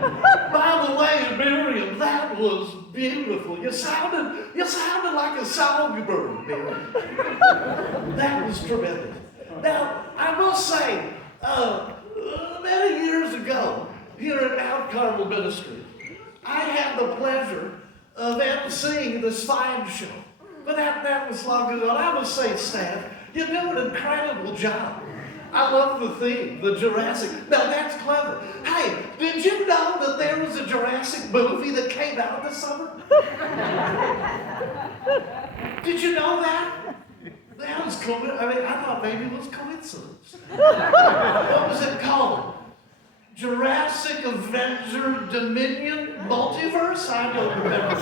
By the way, Miriam, that was beautiful. You sounded like a songbird, Miriam. That was tremendous. Now, I must say, many years ago, here at Mount Carmel Ministry, I had the pleasure of emceeing this fine show. But that was long ago. And I must say, staff, you do an incredible job. I love the theme, the Jurassic. Now that's clever. Hey, did you know that there was a Jurassic movie that came out this summer? Did you know that? That was cool. I mean, I thought maybe it was coincidence. What was it called? Jurassic Avenger Dominion Multiverse? I don't remember.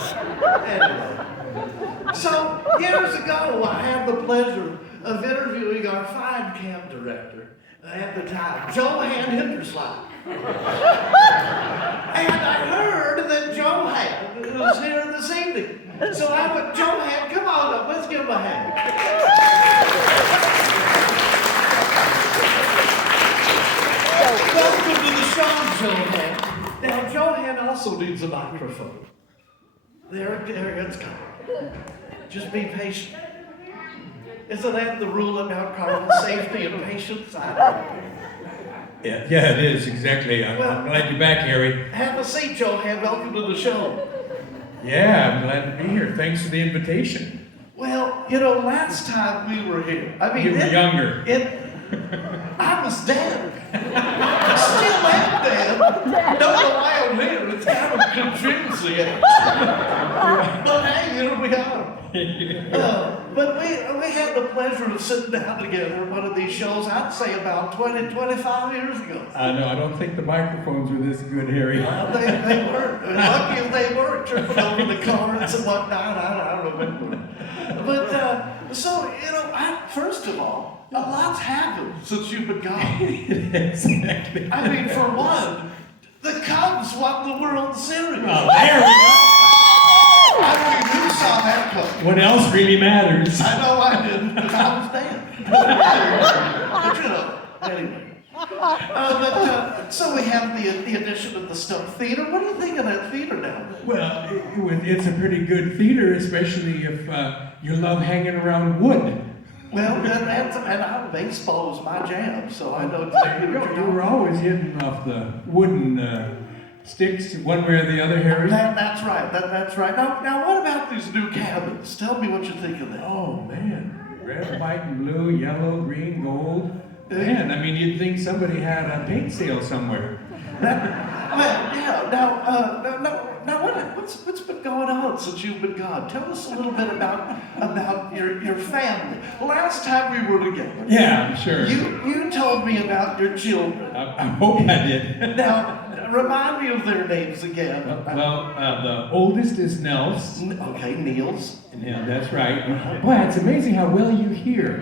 Anyway. So, years ago, I had the pleasure of interviewing our fine camp director at the time, Johan Hinterslot. And I heard that Johan was here this evening. So I went, Johan, come on up, let's give him a hand. Welcome to the show, Johan. Now, Johan also needs a microphone. There it's coming. Just be patient. Isn't that the rule at Mount Carmel? Safety and patience? Yeah, it is, exactly. I'm glad you're back, Harry. Have a seat, Johan. Welcome to the show. Yeah, I'm glad to be here. Thanks for the invitation. Well, you know, last time we were here, I mean... You were younger. I was dead. I still am dead. Don't know why I'm here. It's kind of confusing. But hey, here we are. But we had the pleasure of sitting down together at one of these shows, I'd say about 20, 25 years ago. I don't think the microphones were this good, Harry. They weren't. Lucky if they weren't, tripping over the cards and whatnot. I don't remember. But, so, you know, first of all, a lot's happened since you've been gone. Exactly. I mean, for one, the Cubs won the World Series. Oh, there we go. I mean, who saw that coming? What else really matters? I know I didn't, because I was dead. But you know, anyway. So we have the addition of the Stump Theater. What do you think of that theater now? Well, it's a pretty good theater, especially if you love hanging around wood. Well, and baseball was my jam, so I know exactly what you're You doing. were always hitting off the wooden sticks one way or the other, Harry. That's right. That's right. Now, what about these new cabins? Tell me what you think of that. Oh, man. Red, white, and blue, yellow, green, gold. Man, I mean, you'd think somebody had a paint sale somewhere. Well, yeah. Now, what's been going on since you've been gone? Tell us a little bit about your family. Last time we were together. Yeah, sure. You told me about your children. I hope I did. Now, remind me of their names again. Well, the oldest is Nels. Okay, Niels. Yeah, that's right. Boy, it's amazing how well you hear.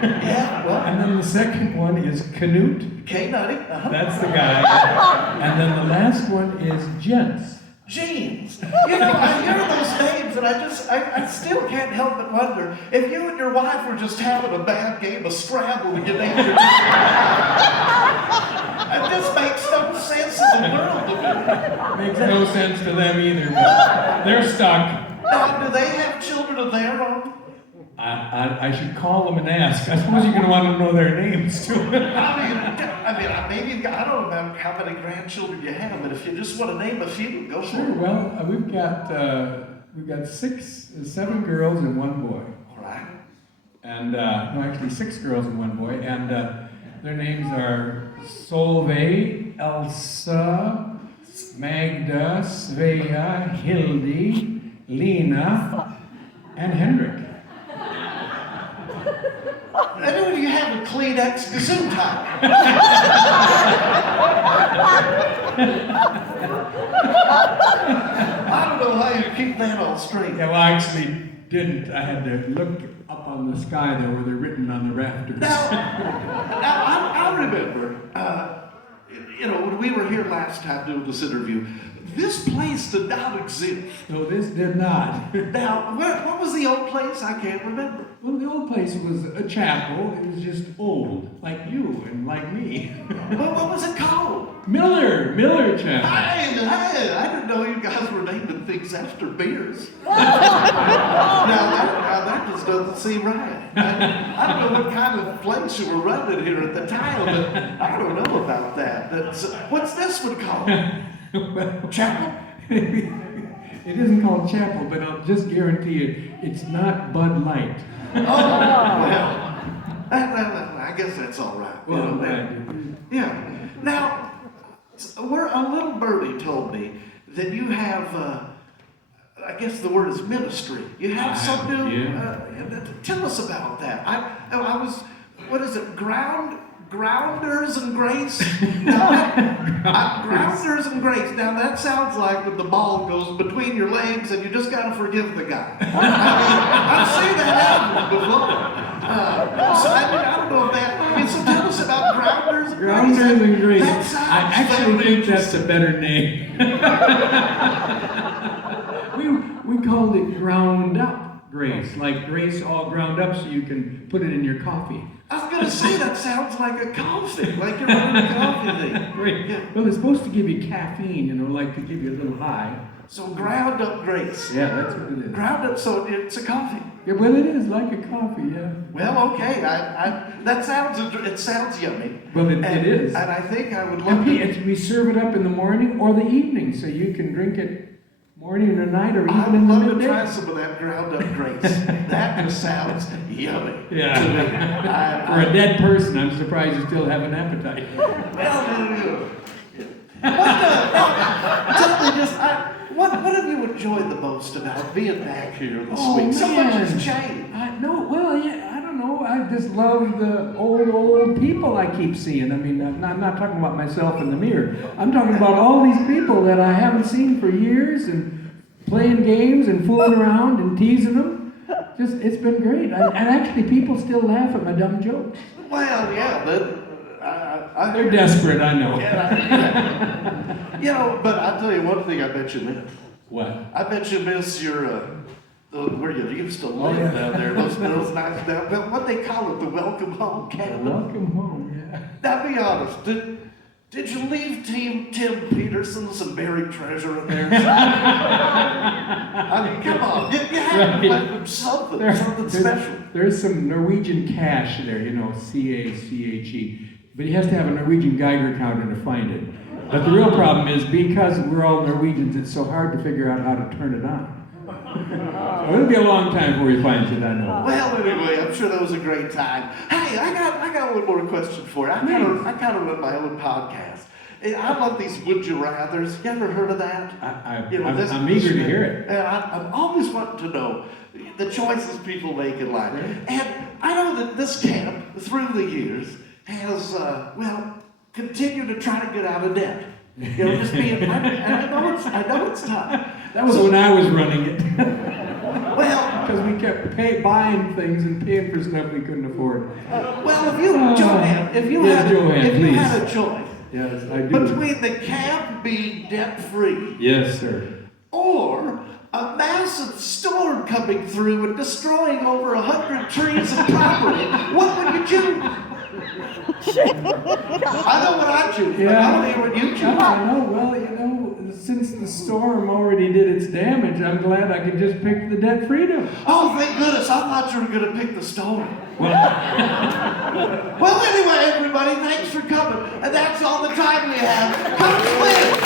Yeah, well. And then the second one is Canute. K-Nutty. That's the guy. And then the last one is Jens. Jeans. You know, I hear those names and I still can't help but wonder if you and your wife were just having a bad game of Scrabble when you named your children. It just makes no sense in the world to me. Makes no sense to them either, but they're stuck. Now, do they have children of their own? I should call them and ask. I suppose you're going to want to know their names too. I mean, maybe I don't know how many grandchildren you have, but if you just want to name a few, go for Sure. it. Well, we've got 7 girls and 1 boy. All right. And no, actually 6 girls and 1 boy, and their names are Solveig, Elsa, Magda, Svea, Hildy, Lena, and Henrik. I know you have a Kleenex Gesundheit. I don't know how you keep that all straight. Yeah, well, I actually didn't. I had to look up on the sky there where they're written on the rafters. Now I remember, when we were here last time doing this interview, this place did not exist. No, this did not. Now, what was the old place? I can't remember. Well, the old place was a chapel. It was just old, like you and like me. What was it called? Miller Chapel. Hey, I didn't know you guys were naming things after beers. now that just doesn't seem right. I don't know what kind of place you were running here at the time, but I don't know about that. What's this one called? Well, Chapel? it isn't called Chapel, but I'll just guarantee you, it's not Bud Light. Oh, well, I guess that's all right. Well, Yeah. Now, a little birdie told me that you have, I guess the word is ministry. You have some new, tell us about that. I was, what is it, Grounders and Grace? Grounders and Grace. Now that sounds like when the ball goes between your legs and you just gotta forgive the guy. I've seen that happen before. So I don't know if that, so tell us about Grounders and Grace. Grounders and Grace. That sounds I actually think that's a better name. we called it Ground Up Grace, like Grace all ground up so you can put it in your coffee. I was going to say, that sounds like a coffee, like you're running a coffee thing. Right. Yeah. Well, it's supposed to give you caffeine, like to give you a little high. So Ground Up Grace. Yeah, that's what it is. Ground Up, so it's a coffee. Yeah, well, it is like a coffee, yeah. Well, okay, it sounds yummy. Well, it is. And I think I would love to. We serve it up in the morning or the evening, so you can drink it morning or night or even I would in the love midday. to try some of that Ground Up Grace. That just sounds yummy. Yeah. For a dead person, I'm surprised you still have an appetite. What have you enjoyed the most about being back here this week? Man. So much has changed. I don't know. I just love the old people I keep seeing. I mean, I'm not talking about myself in the mirror. I'm talking about all these people that I haven't seen for years and playing games and fooling around and teasing them. It's been great. And actually, people still laugh at my dumb jokes. Well, yeah, they're desperate, I know. But I'll tell you one thing I bet you miss. What? I bet you miss your, where you used to live down there, those nice down, what they call it, the welcome home cabin. Welcome home, yeah. Now be honest, did you leave Tim Peterson some buried treasure in there? I mean, come on, you had to let them something special. There's some Norwegian cash there, C-A-C-H-E. But he has to have a Norwegian Geiger counter to find it. But the real problem is, because we're all Norwegians, it's so hard to figure out how to turn it on. So it'll be a long time before he finds it, I know. Well, anyway, I'm sure that was a great time. Hey, I got one more question for you. I kind of run my own podcast. I love these would you rathers. You ever heard of that? I'm eager to hear it. And I'm always wanting to know the choices people make in life. And I know that this camp, through the years, has, continued to try to get out of debt. Just being, and I know it's tough. That was when I was running it. Well, because we kept buying things and paying for stuff we couldn't afford. Well, Johan, if you had a choice, yes, I do. Between the camp being debt-free, yes, sir, or a massive storm coming through and destroying over 100 trees and property, what would you choose? I know what I choose, but I want to hear what you choose. I know. Well, since the storm already did its damage, I'm glad I could just pick the debt freedom. Oh, thank goodness. I thought you were going to pick the storm. Well, anyway, everybody, thanks for coming. And that's all the time we have. Come with.